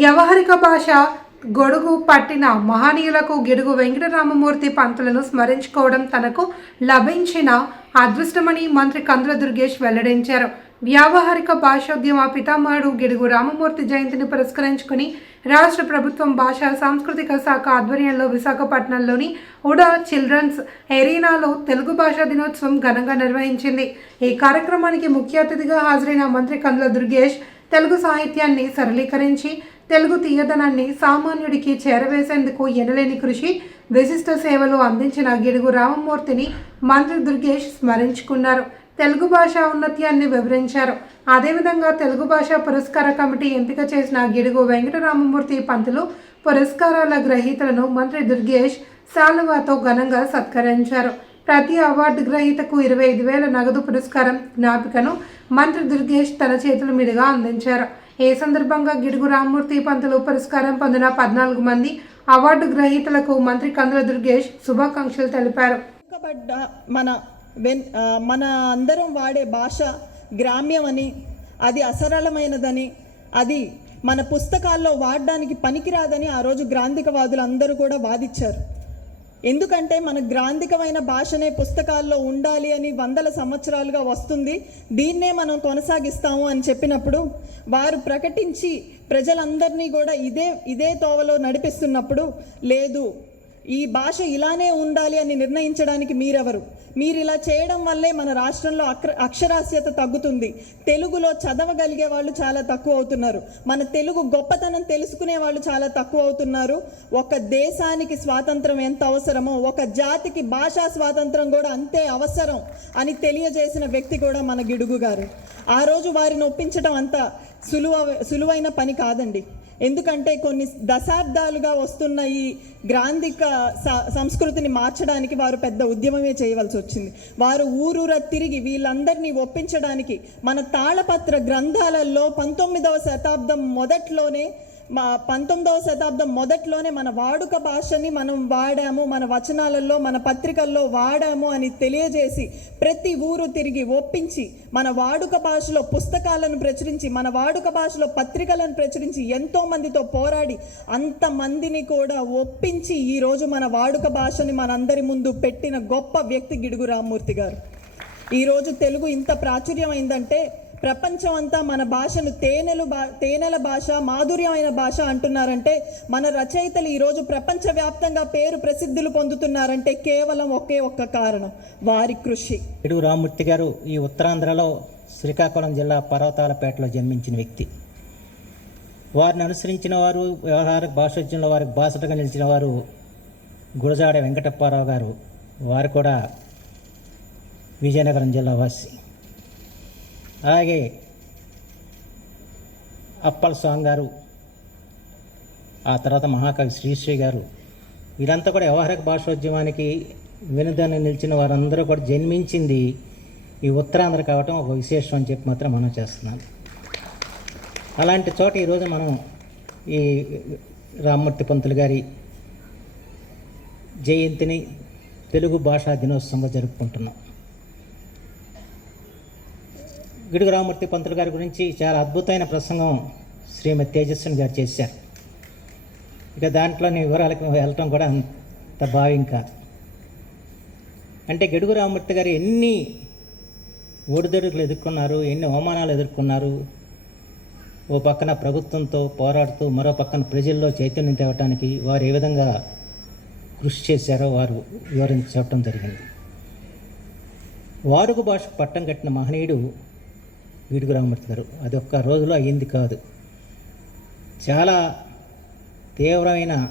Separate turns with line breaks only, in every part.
వ్యవహారిక భాష గొడుగు పట్టిన మహనీయులకు గిడుగు వెంకటరామమూర్తి పంతులను స్మరించుకోవడం తనకు లభించిన అదృష్టమని మంత్రి కందుల దుర్గేష్ వెల్లడించారు. వ్యావహారిక భాషోద్యమ పితామహుడు గిడుగు రామమూర్తి జయంతిని పురస్కరించుకుని రాష్ట్ర ప్రభుత్వం భాషా సాంస్కృతిక శాఖ ఆధ్వర్యంలో విశాఖపట్నంలోని ఉడా చిల్డ్రన్స్ ఎరీనాలో తెలుగు భాషా దినోత్సవం ఘనంగా నిర్వహించింది. ఈ కార్యక్రమానికి ముఖ్య అతిథిగా హాజరైన మంత్రి కందుల దుర్గేష్ తెలుగు సాహిత్యాన్ని సరళీకరించి తెలుగు తీయదనాన్ని సామాన్యుడికి చేరవేసేందుకు ఎనలేని కృషి విశిష్ట సేవలు అందించిన గిడుగు రామమూర్తిని మంత్రి దుర్గేష్ స్మరించుకున్నారు. తెలుగు భాష ఔన్నత్యాన్ని వివరించారు. అదేవిధంగా తెలుగు భాష పురస్కార కమిటీ ఎంపిక చేసిన గిడుగు వెంకటరామమూర్తి పంతులు పురస్కారాల గ్రహీతలను మంత్రి దుర్గేష్ సాలువాతో ఘనంగా సత్కరించారు. ప్రతి అవార్డు గ్రహీతకు ఇరవై ఐదు వేల నగదు పురస్కారం జ్ఞాపికను మంత్రి దుర్గేష్ తన చేతుల మీదుగా అందించారు. ఈ సందర్భంగా గిడుగు రామ్మూర్తి పంతులు పురస్కారం పొందిన పద్నాలుగు మంది అవార్డు గ్రహీతలకు మంత్రి కందుల దుర్గేష్ శుభాకాంక్షలు తెలిపారు.
మన వెన్ మన అందరం వాడే భాష గ్రామ్యమని అది అసరళమైనదని అది మన పుస్తకాల్లో వాడడానికి పనికిరాదని ఆ రోజు గ్రాంధికవాదులు అందరూ కూడా వాదిచ్చారు. ఎందుకంటే మన గ్రాంధికమైన భాషనే పుస్తకాల్లో ఉండాలి అని వందల సంవత్సరాలుగా వస్తుంది. దీన్నే మనం కొనసాగిస్తాము అని చెప్పినప్పుడు వారు ప్రకటించి ప్రజలందరినీ కూడా ఇదే ఇదే తోవలో నడిపిస్తున్నప్పుడు లేదు ఈ భాష ఇలానే ఉండాలి అని నిర్ణయించడానికి మీరెవరు? మీరు ఇలా చేయడం వల్లే మన రాష్ట్రంలో అక్ర అక్షరాస్యత తగ్గుతుంది. తెలుగులో చదవగలిగే వాళ్ళు చాలా తక్కువ అవుతున్నారు. మన తెలుగు గొప్పతనం తెలుసుకునే వాళ్ళు చాలా తక్కువ అవుతున్నారు. ఒక దేశానికి స్వాతంత్రం ఎంత అవసరమో ఒక జాతికి భాషా స్వాతంత్రం కూడా అంతే అవసరం అని తెలియజేసిన వ్యక్తి కూడా మన గిడుగు గారు. ఆ రోజు వారిని ఒప్పించడం అంత సులువ సులువైన పని కాదండి. ఎందుకంటే కొన్ని దశాబ్దాలుగా వస్తున్న ఈ గ్రాంధిక సంస్కృతిని మార్చడానికి వారు పెద్ద ఉద్యమమే చేయవలసి వచ్చింది. వారు ఊరూర తిరిగి వీళ్ళందరినీ ఒప్పించడానికి మన తాళపత్ర గ్రంథాలలో పంతొమ్మిదవ శతాబ్దం మొదట్లోనే మా పంతొమ్మిదవ శతాబ్దం మొదట్లోనే మన వాడుక భాషని మనం వాడాము మన వచనాలలో మన పత్రికల్లో వాడాము అని తెలియజేసి ప్రతి ఊరు తిరిగి ఒప్పించి మన వాడుక భాషలో పుస్తకాలను ప్రచురించి మన వాడుక భాషలో పత్రికలను ప్రచురించి ఎంతో మందితో పోరాడి అంతమందిని కూడా ఒప్పించి ఈరోజు మన వాడుక భాషని మనందరి ముందు పెట్టిన గొప్ప వ్యక్తి గిడుగు రామ్మూర్తి గారు. ఈరోజు తెలుగు ఇంత ప్రాచుర్యమైందంటే ప్రపంచం అంతా మన భాషను తేనెలు భా తేనెల భాష మాధుర్యమైన భాష అంటున్నారంటే మన రచయితలు ఈరోజు ప్రపంచవ్యాప్తంగా పేరు ప్రసిద్ధులు పొందుతున్నారంటే కేవలం ఒకే ఒక్క కారణం వారి కృషి.
పిడుగు రామూర్తి గారు ఈ ఉత్తరాంధ్రలో శ్రీకాకుళం జిల్లా పర్వతాలపేటలో జన్మించిన వ్యక్తి. వారిని అనుసరించిన వారు వ్యవహార భాషోద్యంలో వారికి బాసటగా నిలిచిన వారు గురజాడ వెంకటప్పారావు గారు. వారు కూడా విజయనగరం జిల్లా వాసి. అలాగే అప్పల స్వామి గారు ఆ తర్వాత మహాకవి శ్రీశ్రీ గారు వీరంతా కూడా వ్యవహారిక భాషోద్యమానికి వెనుదాన్ని నిలిచిన వారందరూ కూడా జన్మించింది ఈ ఉత్తరాంధ్ర కావటం ఒక విశేషం అని చెప్పి మాత్రం మనం చేస్తున్నాను అలాంటి చోట ఈరోజు మనం ఈ రామ్మూర్తి పంతులు గారి జయంతిని తెలుగు భాషా దినోత్సవంగా జరుపుకుంటున్నాం. గిడుగు రామూర్తి పంతులు గారి గురించి చాలా అద్భుతమైన ప్రసంగం శ్రీమతి తేజస్విని గారు చేశారు. ఇక దాంట్లోని వివరాలకు వెళ్ళటం కూడా అంత భావ్యం కాదు. అంటే గిడుగు రామూర్తి గారు ఎన్ని ఒడిదొడుకులు ఎదుర్కొన్నారు ఎన్ని అవమానాలు ఎదుర్కొన్నారు ఓ పక్కన ప్రభుత్వంతో పోరాడుతూ మరో పక్కన ప్రజల్లో చైతన్యం తేవటానికి వారు ఏ విధంగా కృషి చేశారో వారు వివరించడం జరిగింది. వాడుక భాషకు పట్టం కట్టిన మహనీయుడు వీడుగు రామమూర్తి గారు. అది ఒక్క రోజులో అయ్యింది కాదు. చాలా తీవ్రమైన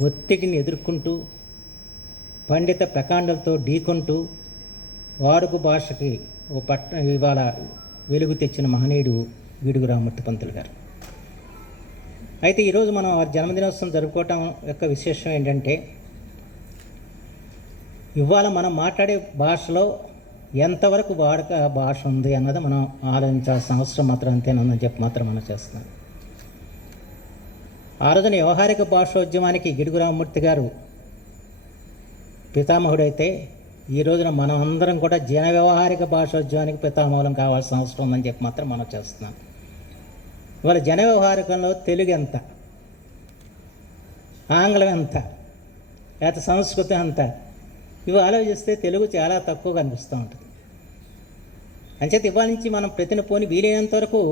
ఒత్తిడిని ఎదుర్కొంటూ పండిత ప్రకాండలతో ఢీకొంటూ వాడుక భాషకి ఓ పట్ట ఇవాళ వెలుగు తెచ్చిన మహనీయుడు వీడుగు రామూర్తి పంతులు గారు. అయితే ఈరోజు మనం వారి జన్మదినోత్సవం జరుపుకోవటం యొక్క విశేషం ఏంటంటే ఇవాళ మనం మాట్లాడే భాషలో ఎంతవరకు వాడుక భాష ఉంది అన్నది మనం ఆలోచించాల్సిన అవసరం మాత్రం అంతేనని చెప్పి మాత్రం మనం చేస్తున్నాం. ఆ రోజున వ్యవహారిక భాషోద్యమానికి గిడుగు రామమూర్తి గారు పితామహుడైతే ఈ రోజున మనం అందరం కూడా జన వ్యవహారిక భాషోద్యమానికి పితామహులం కావాల్సిన అవసరం ఉందని చెప్పి మాత్రం మనం చేస్తున్నాం. ఇవాళ జన వ్యవహారికంలో తెలుగు ఎంత? ఆంగ్లం ఎంత? లేకపోతే సంస్కృతం ఎంత? ఇవి ఆలోచిస్తే తెలుగు చాలా తక్కువ కనిపిస్తూ ఉంటుంది. అంచేత ఇవాళ నుంచి మనం ప్రతిన పోని వీలైనంత వరకు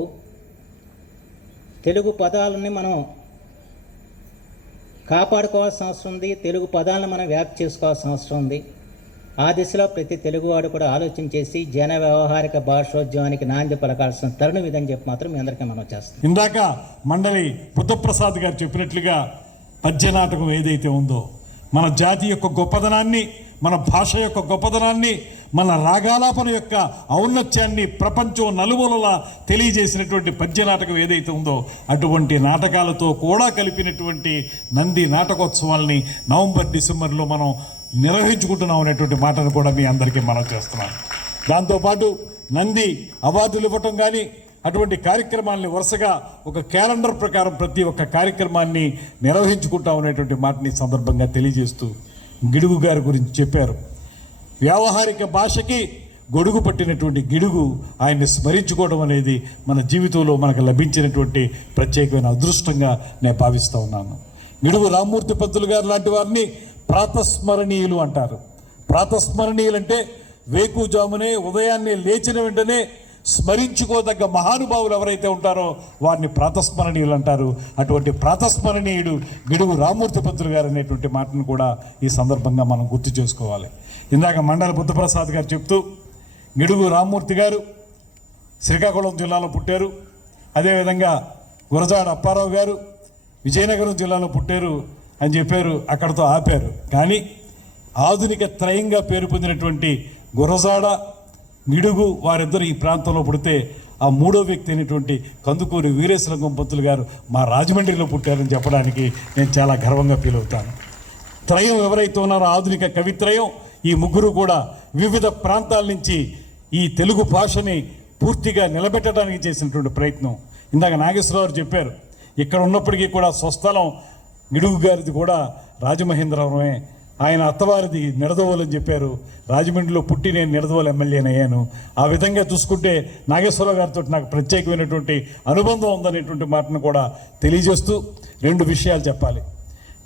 తెలుగు పదాలని మనం కాపాడుకోవాల్సిన అవసరం ఉంది. తెలుగు పదాలను మనం వ్యాప్తి చేసుకోవాల్సిన అవసరం ఉంది. ఆ దిశలో ప్రతి తెలుగువాడు కూడా ఆలోచన చేసి జన వ్యవహారిక భాషోద్యమానికి నాంది పలకాల్సిన తరుణం ఇదని చెప్పి మాత్రం మీ అందరికీ మనం చేస్తాం
ఇందాక మండలి బుద్ధప్రసాద్ గారు చెప్పినట్లుగా పద్య నాటకం ఏదైతే ఉందో మన జాతి యొక్క గొప్పదనాన్ని మన భాష యొక్క గొప్పతనాన్ని మన రాగాలాపన యొక్క ఔన్నత్యాన్ని ప్రపంచం నలుమూలలా తెలియజేసినటువంటి పద్య నాటకం ఏదైతే ఉందో అటువంటి నాటకాలతో కూడా కలిపినటువంటి నంది నాటకోత్సవాల్ని నవంబర్ డిసెంబర్లో మనం నిర్వహించుకుంటున్నాం అనేటువంటి మాటను కూడా మీ అందరికీ మనం చేస్తున్నాం. దాంతోపాటు నంది అవార్డులు ఇవ్వటం కానీ అటువంటి కార్యక్రమాల్ని వరుసగా ఒక క్యాలెండర్ ప్రకారం ప్రతి ఒక్క కార్యక్రమాన్ని నిర్వహించుకుంటాం అనేటువంటి మాటని సందర్భంగా తెలియజేస్తూ గిడుగు గారి గురించి చెప్పారు. వ్యావహారిక భాషకి గొడుగు పట్టినటువంటి గిడుగు ఆయన్ని స్మరించుకోవడం అనేది మన జీవితంలో మనకు లభించినటువంటి ప్రత్యేకమైన అదృష్టంగా నేను భావిస్తూ ఉన్నాను. గిడుగు రామ్మూర్తి పంతులు గారు లాంటి వారిని ప్రాతస్మరణీయులు అంటారు. ప్రాతస్మరణీయులు అంటే వేకుజామునే ఉదయాన్నే లేచిన వెంటనే స్మరించుకోదగ్గ మహానుభావులు ఎవరైతే ఉంటారో వారిని ప్రాతస్మరణీయులు అంటారు. అటువంటి ప్రాతస్మరణీయుడు గిడుగు రామ్మూర్తి పంతులు గారు అనేటువంటి మాటను కూడా ఈ సందర్భంగా మనం గుర్తు చేసుకోవాలి. ఇందాక మండల బుద్ధప్రసాద్ గారు చెప్తూ గిడుగు రామ్మూర్తి గారు శ్రీకాకుళం జిల్లాలో పుట్టారు. అదేవిధంగా గురజాడ అప్పారావు గారు విజయనగరం జిల్లాలో పుట్టారు అని చెప్పారు అక్కడతో ఆపారు. కానీ ఆధునిక త్రయంగా పేరు పొందినటువంటి గురజాడ మిడుగు వారిద్దరు ఈ ప్రాంతంలో పుడితే ఆ మూడో వ్యక్తి అయినటువంటి కందుకూరి వీరేశ్వరం పంతులు గారు మా రాజమండ్రిలో పుట్టారని చెప్పడానికి నేను చాలా గర్వంగా ఫీల్ అవుతాను. త్రయం ఎవరైతే ఉన్నారో ఆధునిక కవిత్రయం ఈ ముగ్గురు కూడా వివిధ ప్రాంతాల నుంచి ఈ తెలుగు భాషని పూర్తిగా నిలబెట్టడానికి చేసినటువంటి ప్రయత్నం. ఇందాక నాగేశ్వరరావు చెప్పారు ఇక్కడ ఉన్నప్పటికీ కూడా స్వస్థలం గిడుగు గారిది కూడా రాజమహేంద్రవరమే. ఆయన అత్తవారిది నిడదవోలని చెప్పారు. రాజమండ్రిలో పుట్టి నేను నిడదవోలు ఎమ్మెల్యేని అయ్యాను. ఆ విధంగా చూసుకుంటే నాగేశ్వరరావు గారితో నాకు ప్రత్యేకమైనటువంటి అనుబంధం ఉందనేటువంటి మాటను కూడా తెలియజేస్తూ రెండు విషయాలు చెప్పాలి.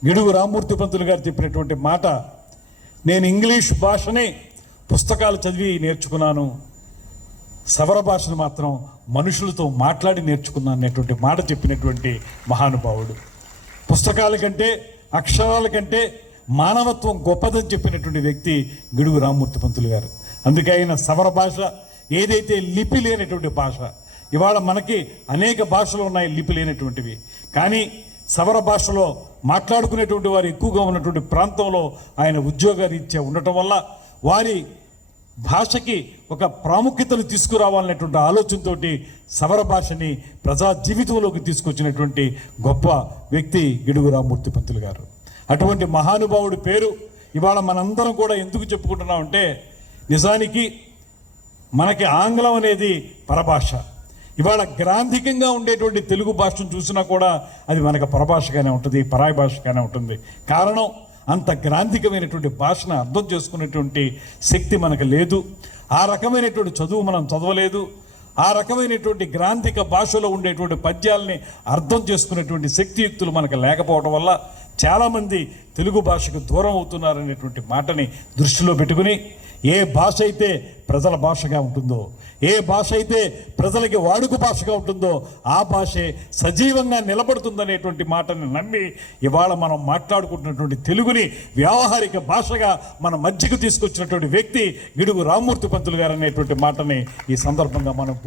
గిడుగు రామ్మూర్తి పంతులు గారు చెప్పినటువంటి మాట నేను ఇంగ్లీష్ భాషని పుస్తకాలు చదివి నేర్చుకున్నాను. సవర భాషను మాత్రం మనుషులతో మాట్లాడి నేర్చుకున్నాను అనేటువంటి మాట చెప్పినటువంటి మహానుభావుడు. పుస్తకాల కంటే అక్షరాల కంటే మానవత్వం గొప్పదని చెప్పినటువంటి వ్యక్తి గిడుగు రామ్మూర్తి పంతులు గారు. అందుకే ఆయన సవర భాష ఏదైతే లిపి లేనటువంటి భాష ఇవాళ మనకి అనేక భాషలు ఉన్నాయి లిపి లేనటువంటివి. కానీ సవర భాషలో మాట్లాడుకునేటువంటి వారు ఎక్కువగా ఉన్నటువంటి ప్రాంతంలో ఆయన ఉద్యోగ రీత్యా ఉండటం వల్ల వారి భాషకి ఒక ప్రాముఖ్యతను తీసుకురావాలనేటువంటి ఆలోచనతోటి సవర భాషని ప్రజా జీవితంలోకి తీసుకొచ్చినటువంటి గొప్ప వ్యక్తి గిడుగు రామ్మూర్తి పంతులు గారు. అటువంటి మహానుభావుడి పేరు ఇవాళ మనందరం కూడా ఎందుకు చెప్పుకుంటున్నాం అంటే నిజానికి మనకి ఆంగ్లం అనేది పరభాష. ఇవాళ గ్రాంధికంగా ఉండేటువంటి తెలుగు భాషను చూసినా కూడా అది మనకు పరభాషగానే ఉంటుంది పరాయి భాషగానే ఉంటుంది. కారణం అంత గ్రాంధికమైనటువంటి భాషను అర్థం చేసుకునేటువంటి శక్తి మనకు లేదు. ఆ రకమైనటువంటి చదువు మనం చదవలేదు. ఆ రకమైనటువంటి గ్రాంధిక భాషలో ఉండేటువంటి పద్యాల్ని అర్థం చేసుకునేటువంటి శక్తియుక్తులు మనకు లేకపోవడం వల్ల చాలామంది తెలుగు భాషకు దూరం అవుతున్నారనేటువంటి మాటని దృష్టిలో పెట్టుకుని ఏ భాష అయితే ప్రజల భాషగా ఉంటుందో ఏ భాష అయితే ప్రజలకి వాడుక భాషగా ఉంటుందో ఆ భాషే సజీవంగా నిలబడుతుందనేటువంటి మాటని నమ్మి ఇవాళ మనం మాట్లాడుకుంటున్నటువంటి తెలుగుని వ్యావహారిక భాషగా మన మధ్యకు తీసుకొచ్చినటువంటి వ్యక్తి గిడుగు రామ్మూర్తి పంతులు గారు అనేటువంటి మాటని ఈ సందర్భంగా మనం